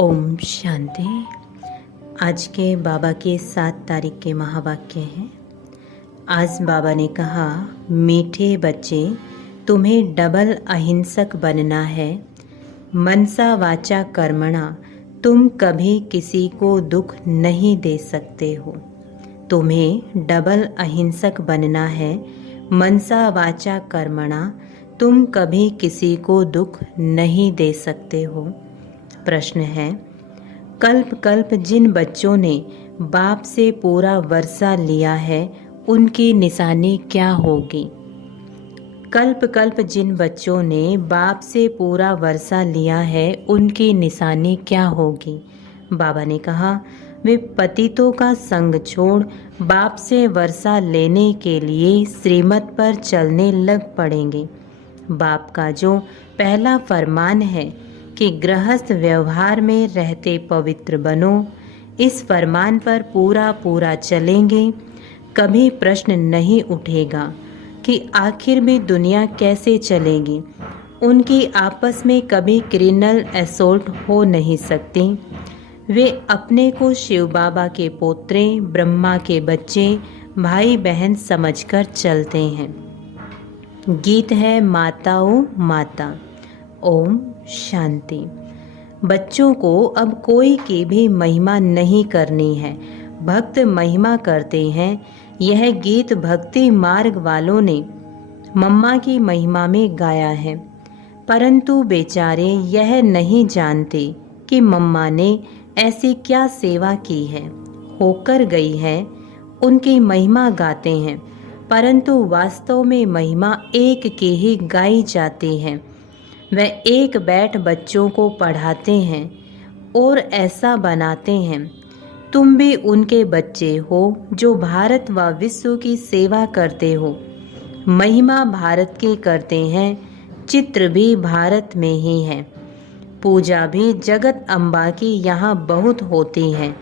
ओम शांति। आज के बाबा के 7 तारीख के महावाक्य हैं। आज बाबा ने कहा, मीठे बच्चे, तुम्हें डबल अहिंसक बनना है। मनसा वाचा कर्मणा, तुम कभी किसी को दुख नहीं दे सकते हो। तुम्हें डबल अहिंसक बनना है। मनसा वाचा कर्मणा, तुम कभी किसी को दुख नहीं दे सकते हो। प्रश्न है, कल्प कल्प जिन बच्चों ने बाप से पूरा वर्षा लिया है, उनकी निशानी क्या होगी? कल्प कल्प जिन बच्चों ने बाप से पूरा वर्षा लिया है, उनकी निशानी क्या होगी? बाबा ने कहा, वे पतितों का संग छोड़ बाप से वर्षा लेने के लिए श्रीमत पर चलने लग पड़ेंगे। बाप का जो पहला फरमान है कि गृहस्थ व्यवहार में रहते पवित्र बनो, इस फरमान पर पूरा पूरा चलेंगे। कभी प्रश्न नहीं उठेगा कि आखिर में दुनिया कैसे चलेगी। उनकी आपस में कभी क्रिमिनल असॉल्ट हो नहीं सकती। वे अपने को शिव बाबा के पोत्रे, ब्रह्मा के बच्चे, भाई बहन समझकर चलते हैं। गीत है माताओं माता। ओम शांति। बच्चों को अब कोई की भी महिमा नहीं करनी है, भक्त महिमा करते हैं। यह गीत भक्ति मार्ग वालों ने मम्मा की महिमा में गाया है, परंतु बेचारे यह नहीं जानते कि मम्मा ने ऐसी क्या सेवा की है, होकर गई है। उनकी महिमा गाते हैं, परंतु वास्तव में महिमा एक की ही गाई जाती है। वह एक बैठ बच्चों को पढ़ाते हैं और ऐसा बनाते हैं। तुम भी उनके बच्चे हो जो भारत व विश्व की सेवा करते हो। महिमा भारत की करते हैं, चित्र भी भारत में ही है। पूजा भी जगत अम्बा की यहाँ बहुत होती है,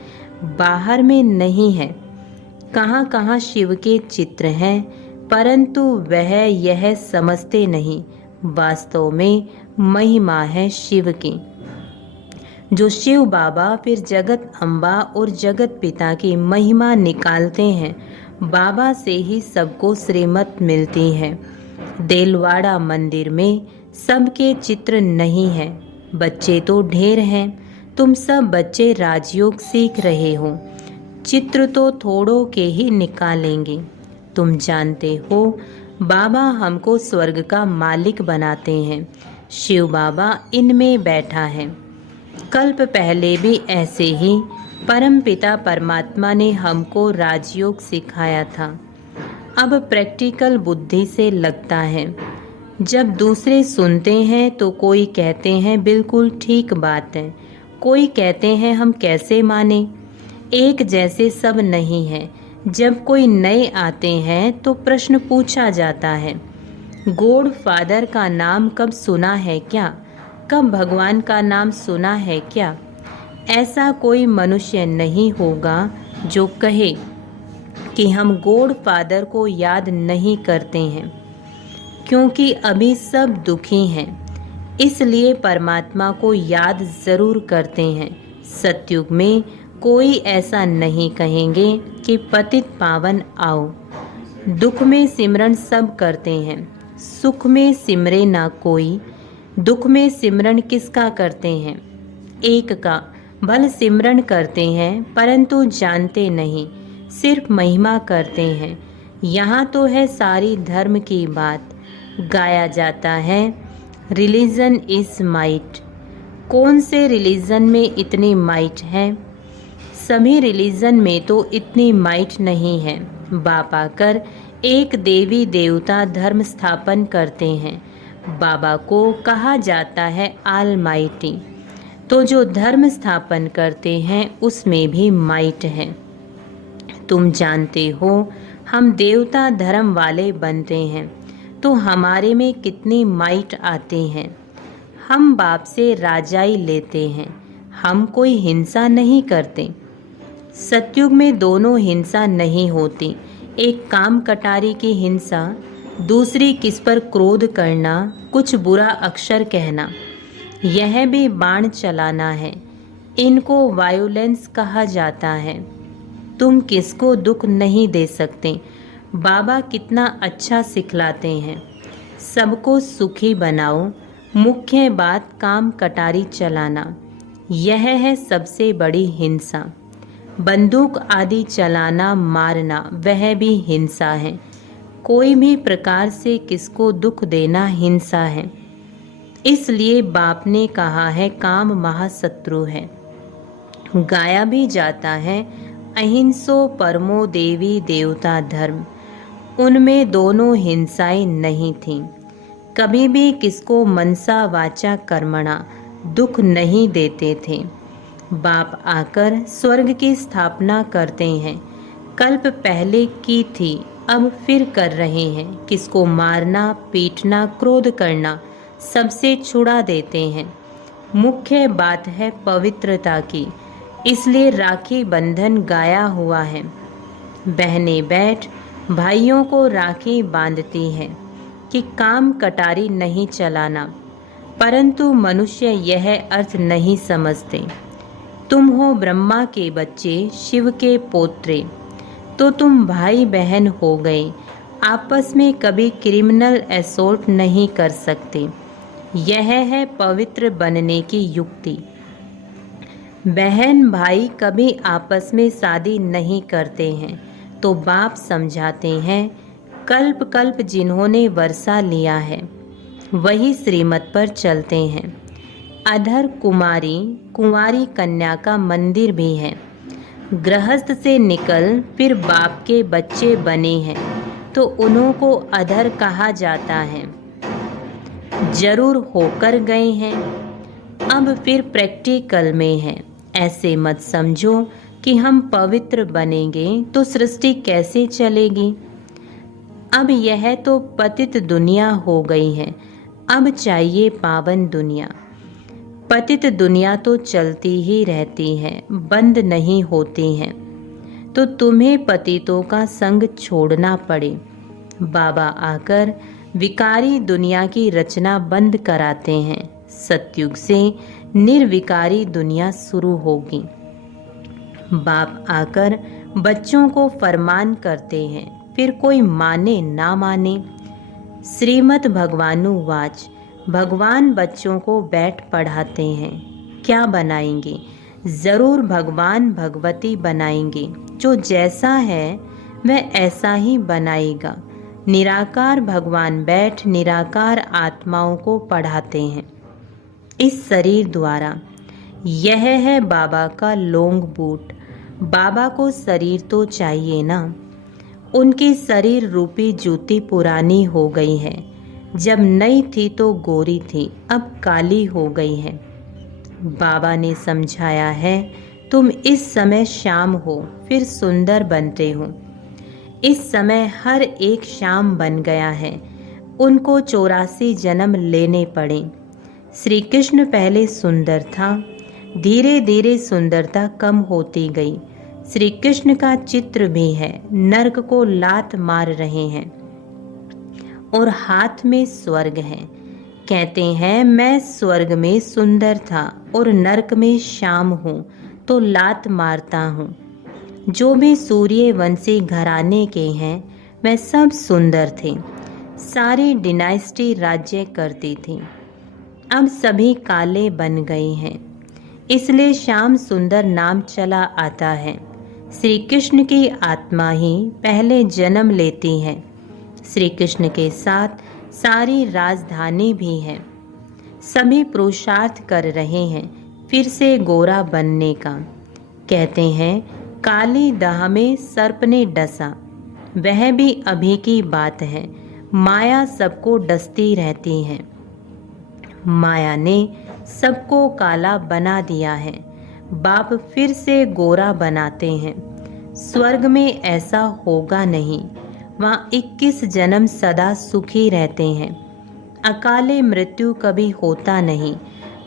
बाहर में नहीं है। कहाँ कहाँ शिव के चित्र हैं, परंतु वह यह समझते नहीं। वास्तव में महिमा है शिव की। जो शिव बाबा फिर जगत अम्बा और जगत पिता की महिमा निकालते हैं, बाबा से ही सबको श्रीमत मिलती है। देलवाड़ा मंदिर में सबके चित्र नहीं है, बच्चे तो ढेर हैं। तुम सब बच्चे राजयोग सीख रहे हो, चित्र तो थोड़ों के ही निकालेंगे। तुम जानते हो बाबा हमको स्वर्ग का मालिक बनाते हैं। शिव बाबा इनमें बैठा है। कल्प पहले भी ऐसे ही परम पिता परमात्मा ने हमको राजयोग सिखाया था। अब प्रैक्टिकल बुद्धि से लगता है। जब दूसरे सुनते हैं तो कोई कहते हैं बिल्कुल ठीक बात है, कोई कहते हैं हम कैसे माने। एक जैसे सब नहीं है। जब कोई नए आते हैं तो प्रश्न पूछा जाता है, गॉड फादर का नाम कब सुना है क्या? कब भगवान का नाम सुना है क्या? ऐसा कोई मनुष्य नहीं होगा जो कहे कि हम गॉड फादर को याद नहीं करते हैं, क्योंकि अभी सब दुखी हैं, इसलिए परमात्मा को याद जरूर करते हैं। सतयुग में कोई ऐसा नहीं कहेंगे कि पतित पावन आओ। दुख में सिमरन सब करते हैं, सुख में सिमरे ना कोई। दुख में सिमरन किसका करते हैं? एक का। भल सिमरन करते हैं, परंतु जानते नहीं, सिर्फ महिमा करते हैं। यहाँ तो है सारी धर्म की बात। गाया जाता है, रिलीजन इज माइट। कौन से रिलीजन में इतनी माइट है? सभी रिलीजन में तो इतनी माइट नहीं है। बाप आकर एक देवी देवता धर्म स्थापन करते हैं। बाबा को कहा जाता है आल माइटी। तो जो धर्म स्थापन करते हैं उसमें भी माइट है। तुम जानते हो हम देवता धर्म वाले बनते हैं तो हमारे में कितनी माइट आते हैं। हम बाप से राजाई लेते हैं, हम कोई हिंसा नहीं करते। सतयुग में दोनों हिंसा नहीं होती। एक काम कटारी की हिंसा, दूसरी किस पर क्रोध करना, कुछ बुरा अक्षर कहना, यह भी बाण चलाना है। इनको वायोलेंस कहा जाता है। तुम किसको दुख नहीं दे सकते। बाबा कितना अच्छा सिखलाते हैं। सबको सुखी बनाओ। मुख्य बात काम कटारी चलाना, यह है सबसे बड़ी हिंसा। बंदूक आदि चलाना, मारना, वह भी हिंसा है। कोई भी प्रकार से किसको दुख देना हिंसा है। इसलिए बाप ने कहा है काम महाशत्रु है। गाया भी जाता है अहिंसो परमो देवी देवता धर्म। उनमें दोनों हिंसाएं नहीं थीं। कभी भी किसको मनसा वाचा कर्मणा दुख नहीं देते थे। बाप आकर स्वर्ग की स्थापना करते हैं। कल्प पहले की थी, अब फिर कर रहे हैं। किसको मारना, पीटना, क्रोध करना, सबसे छुड़ा देते हैं। मुख्य बात है पवित्रता की, इसलिए राखी बंधन गाया हुआ है। बहनें बैठ भाइयों को राखी बांधती हैं कि काम कटारी नहीं चलाना, परंतु मनुष्य यह अर्थ नहीं समझते। तुम हो ब्रह्मा के बच्चे, शिव के पोत्रे, तो तुम भाई बहन हो गए। आपस में कभी क्रिमिनल असोल्ट नहीं कर सकते। यह है पवित्र बनने की युक्ति। बहन भाई कभी आपस में शादी नहीं करते हैं, तो बाप समझाते हैं कल्प कल्प जिन्होंने वर्षा लिया है वही श्रीमत पर चलते हैं। अधर कुमारी कुंवारी कन्या का मंदिर भी है। गृहस्थ से निकल फिर बाप के बच्चे बने हैं, तो उन्हों को अधर कहा जाता है। जरूर होकर गए हैं, अब फिर प्रैक्टिकल में है। ऐसे मत समझो कि हम पवित्र बनेंगे तो सृष्टि कैसे चलेगी। अब यह तो पतित दुनिया हो गई है, अब चाहिए पावन दुनिया। पतित दुनिया तो चलती ही रहती है, बंद नहीं होती है, तो तुम्हें पतितों का संग छोड़ना पड़े। बाबा आकर विकारी दुनिया की रचना बंद कराते हैं। सतयुग से निर्विकारी दुनिया शुरू होगी। बाप आकर बच्चों को फरमान करते हैं, फिर कोई माने ना माने। श्रीमद् भगवानुवाच, भगवान बच्चों को बैठ पढ़ाते हैं। क्या बनाएंगे? जरूर भगवान भगवती बनाएंगे। जो जैसा है वह ऐसा ही बनाएगा। निराकार भगवान बैठ निराकार आत्माओं को पढ़ाते हैं इस शरीर द्वारा। यह है बाबा का लोंग बूट। बाबा को शरीर तो चाहिए ना। उनकी शरीर रूपी जूती पुरानी हो गई है। जब नई थी तो गोरी थी, अब काली हो गई है। बाबा ने समझाया है तुम इस समय श्याम हो, फिर सुंदर बनते हो। इस समय हर एक श्याम बन गया है। उनको 84 जन्म लेने पड़े। श्री कृष्ण पहले सुंदर था, धीरे धीरे सुंदरता कम होती गई। श्री कृष्ण का चित्र भी है। नरक को लात मार रहे हैं और हाथ में स्वर्ग है। कहते हैं मैं स्वर्ग में सुंदर था और नरक में श्याम हूँ, तो लात मारता हूँ। जो भी सूर्यवंशी घराने के हैं वह सब सुंदर थे। सारी डिनाइस्टी राज्य करती थी। अब सभी काले बन गए हैं, इसलिए श्याम सुंदर नाम चला आता है। श्री कृष्ण की आत्मा ही पहले जन्म लेती है। श्री कृष्ण के साथ सारी राजधानी भी है। सभी पुरुषार्थ कर रहे हैं फिर से गोरा बनने का। कहते हैं काली दाह में सर्प ने डसा, वह भी अभी की बात है। माया सबको डसती रहती है। माया ने सबको काला बना दिया है। बाप फिर से गोरा बनाते हैं। स्वर्ग में ऐसा होगा नहीं। वहाँ 21 जन्म सदा सुखी रहते हैं। अकाले मृत्यु कभी होता नहीं।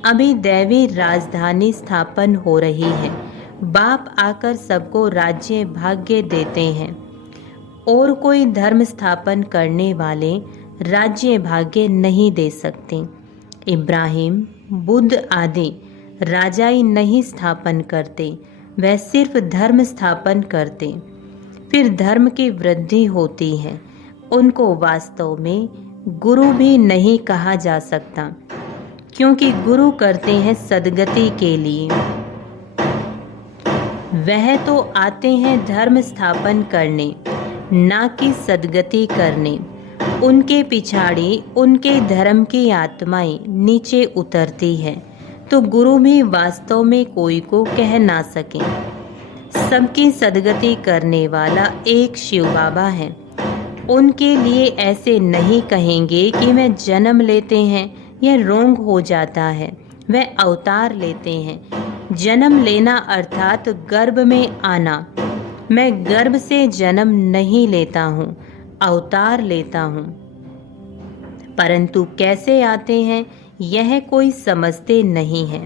अभी दैवी राजधानी स्थापन हो रही है। बाप आकर सबको राज्य भाग्य देते हैं। और कोई धर्म स्थापन करने वाले राज्य भाग्य नहीं दे सकते। इब्राहिम, बुद्ध आदि राजाई नहीं स्थापन करते, वह सिर्फ धर्म स्थापन करते। फिर धर्म की वृद्धि होती है। उनको वास्तव में गुरु भी नहीं कहा जा सकता, क्योंकि गुरु करते हैं सद्गति के लिए। वह तो आते हैं धर्म स्थापन करने, ना कि सद्गति करने। उनके पिछाड़ी उनके धर्म की आत्माएं नीचे उतरती है, तो गुरु भी वास्तव में कोई को कह ना सके। सबकी सद्गति करने वाला एक शिव बाबा है। उनके लिए ऐसे नहीं कहेंगे कि वह जन्म लेते हैं, यह रोंग हो जाता है। वह अवतार लेते हैं। जन्म लेना अर्थात गर्भ में आना। मैं गर्भ से जन्म नहीं लेता हूँ, अवतार लेता हूँ। परंतु कैसे आते हैं यह कोई समझते नहीं है।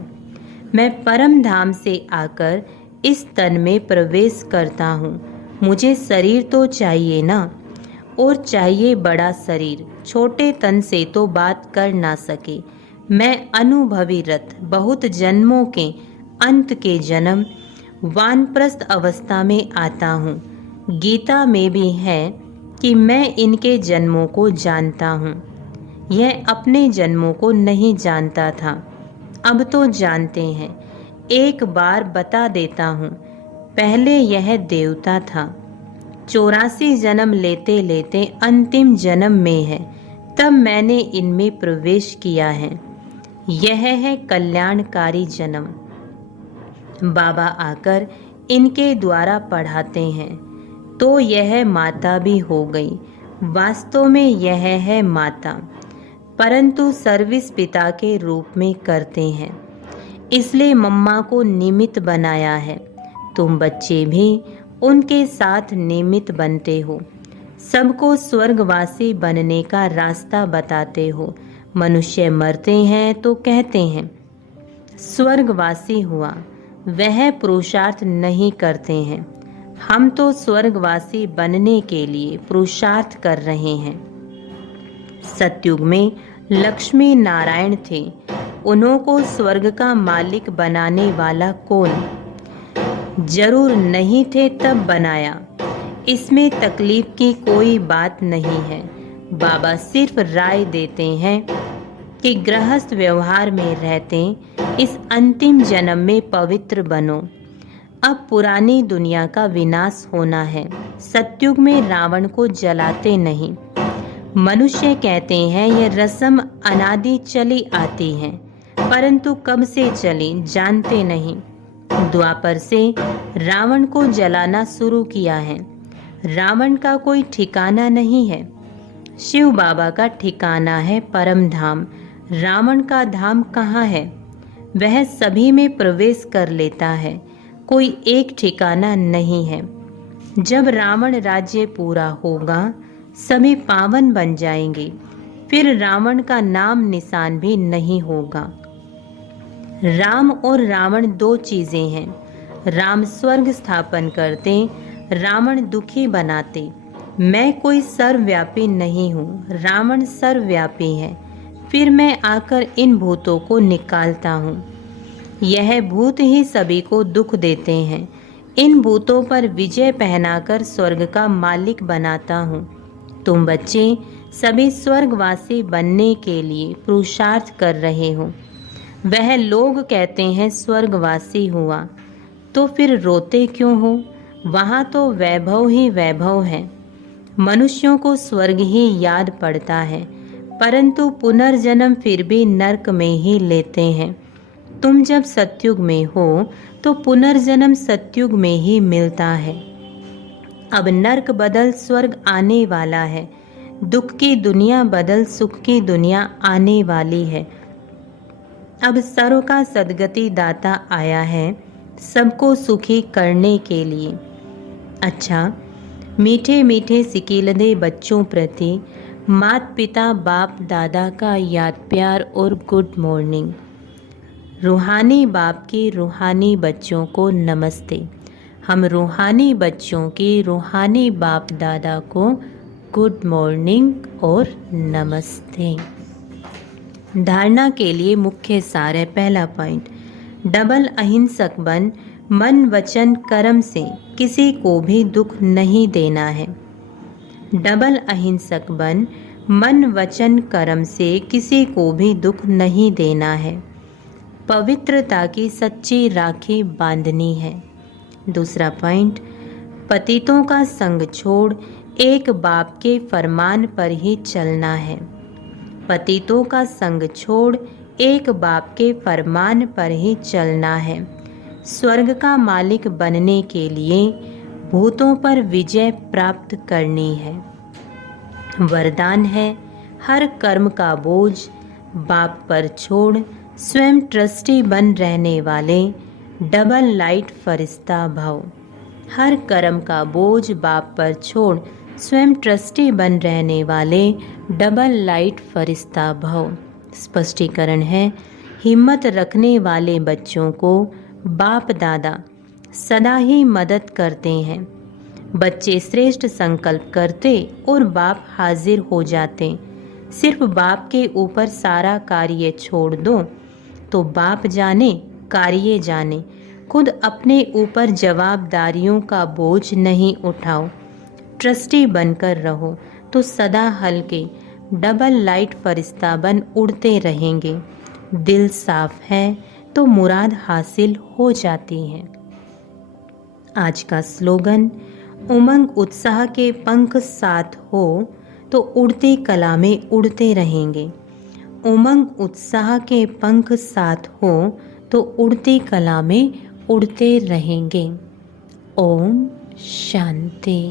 मैं परम धाम से आकर इस तन में प्रवेश करता हूँ। मुझे शरीर तो चाहिए ना, और चाहिए बड़ा शरीर। छोटे तन से तो बात कर ना सके। मैं अनुभवी रथ, बहुत जन्मों के अंत के जन्म वानप्रस्थ अवस्था में आता हूँ। गीता में भी है कि मैं इनके जन्मों को जानता हूँ। यह अपने जन्मों को नहीं जानता था, अब तो जानते हैं। एक बार बता देता हूँ, पहले यह देवता था। 84 जन्म लेते लेते अंतिम जन्म में है, तब मैंने इनमें प्रवेश किया है। यह है कल्याणकारी जन्म। बाबा आकर इनके द्वारा पढ़ाते हैं, तो यह माता भी हो गई। वास्तव में यह है माता, परंतु सर्विस पिता के रूप में करते हैं, इसलिए मम्मा को निमित्त बनाया है। तुम बच्चे भी उनके साथ निमित्त बनते हो। सबको स्वर्गवासी बनने का रास्ता बताते हो। मनुष्य मरते हैं तो कहते हैं स्वर्गवासी हुआ, वह पुरुषार्थ नहीं करते हैं। हम तो स्वर्गवासी बनने के लिए पुरुषार्थ कर रहे हैं। सतयुग में लक्ष्मी नारायण थे, उन्हों को स्वर्ग का मालिक बनाने वाला कौन? जरूर नहीं थे तब बनाया, इसमें तकलीफ की कोई बात नहीं है। बाबा सिर्फ राय देते हैं कि गृहस्थ व्यवहार में रहते इस अंतिम जन्म में पवित्र बनो। अब पुरानी दुनिया का विनाश होना है। सतयुग में रावण को जलाते नहीं। मनुष्य कहते हैं यह रस्म अनादि चली आती है, परंतु कब से चली जानते नहीं। द्वापर से रावण को जलाना शुरू किया है। रावण का कोई ठिकाना नहीं है। शिव बाबा का ठिकाना है परम धाम। रावण का धाम कहाँ है? वह सभी में प्रवेश कर लेता है, कोई एक ठिकाना नहीं है। जब रावण राज्य पूरा होगा, सभी पावन बन जाएंगे, फिर रावण का नाम निशान भी नहीं होगा। राम और रावण दो चीजें हैं। राम स्वर्ग स्थापन करते, रावण दुखी बनाते। मैं कोई सर्वव्यापी नहीं हूँ, रावण सर्वव्यापी है। फिर मैं आकर इन भूतों को निकालता हूँ। यह भूत ही सभी को दुख देते हैं। इन भूतों पर विजय पहनाकर स्वर्ग का मालिक बनाता हूँ। तुम बच्चे सभी स्वर्गवासी बनने के लिए पुरुषार्थ कर रहे हो। वह लोग कहते हैं स्वर्गवासी हुआ, तो फिर रोते क्यों हो? वहाँ तो वैभव ही वैभव है। मनुष्यों को स्वर्ग ही याद पड़ता है, परंतु पुनर्जन्म फिर भी नरक में ही लेते हैं। तुम जब सतयुग में हो तो पुनर्जन्म सतयुग में ही मिलता है। अब नरक बदल स्वर्ग आने वाला है। दुख की दुनिया बदल सुख की दुनिया आने वाली है। अब सर्व का सद्गति दाता आया है, सबको सुखी करने के लिए। अच्छा, मीठे मीठे सिकीलदे बच्चों प्रति माता पिता बाप दादा का याद प्यार और गुड मॉर्निंग। रूहानी बाप की रूहानी बच्चों को नमस्ते। हम रूहानी बच्चों की रूहानी बाप दादा को गुड मॉर्निंग और नमस्ते। धारणा के लिए मुख्य सार है। पहला पॉइंट, डबल अहिंसक बन, मन वचन कर्म से किसी को भी दुख नहीं देना है। डबल अहिंसक बन, मन वचन कर्म से किसी को भी दुख नहीं देना है। पवित्रता की सच्ची राखी बांधनी है। दूसरा पॉइंट, पतितों का संग छोड़ एक बाप के फरमान पर ही चलना है। पतितों का संग छोड़ एक बाप के फरमान पर ही चलना है। स्वर्ग का मालिक बनने के लिए भूतों पर विजय प्राप्त करनी है। वरदान है, हर कर्म का बोझ बाप पर छोड़ स्वयं ट्रस्टी बन रहने वाले डबल लाइट फरिश्ता भव। हर कर्म का बोझ बाप पर छोड़ स्वयं ट्रस्टी बन रहने वाले डबल लाइट फरिश्ता भव। स्पष्टीकरण है, हिम्मत रखने वाले बच्चों को बाप दादा सदा ही मदद करते हैं। बच्चे श्रेष्ठ संकल्प करते और बाप हाजिर हो जाते। सिर्फ बाप के ऊपर सारा कार्य छोड़ दो तो बाप जाने कार्य जाने। खुद अपने ऊपर जवाबदारियों का बोझ नहीं उठाओ। ट्रस्टी बनकर रहो तो सदा हल्के डबल लाइट फरिश्ता बन उड़ते रहेंगे। दिल साफ है तो मुराद हासिल हो जाती है। आज का स्लोगन, उमंग उत्साह के पंख साथ हो तो उड़ती कला में उड़ते रहेंगे। उमंग उत्साह के पंख साथ हो तो उड़ती कला में उड़ते रहेंगे। ओम शांति।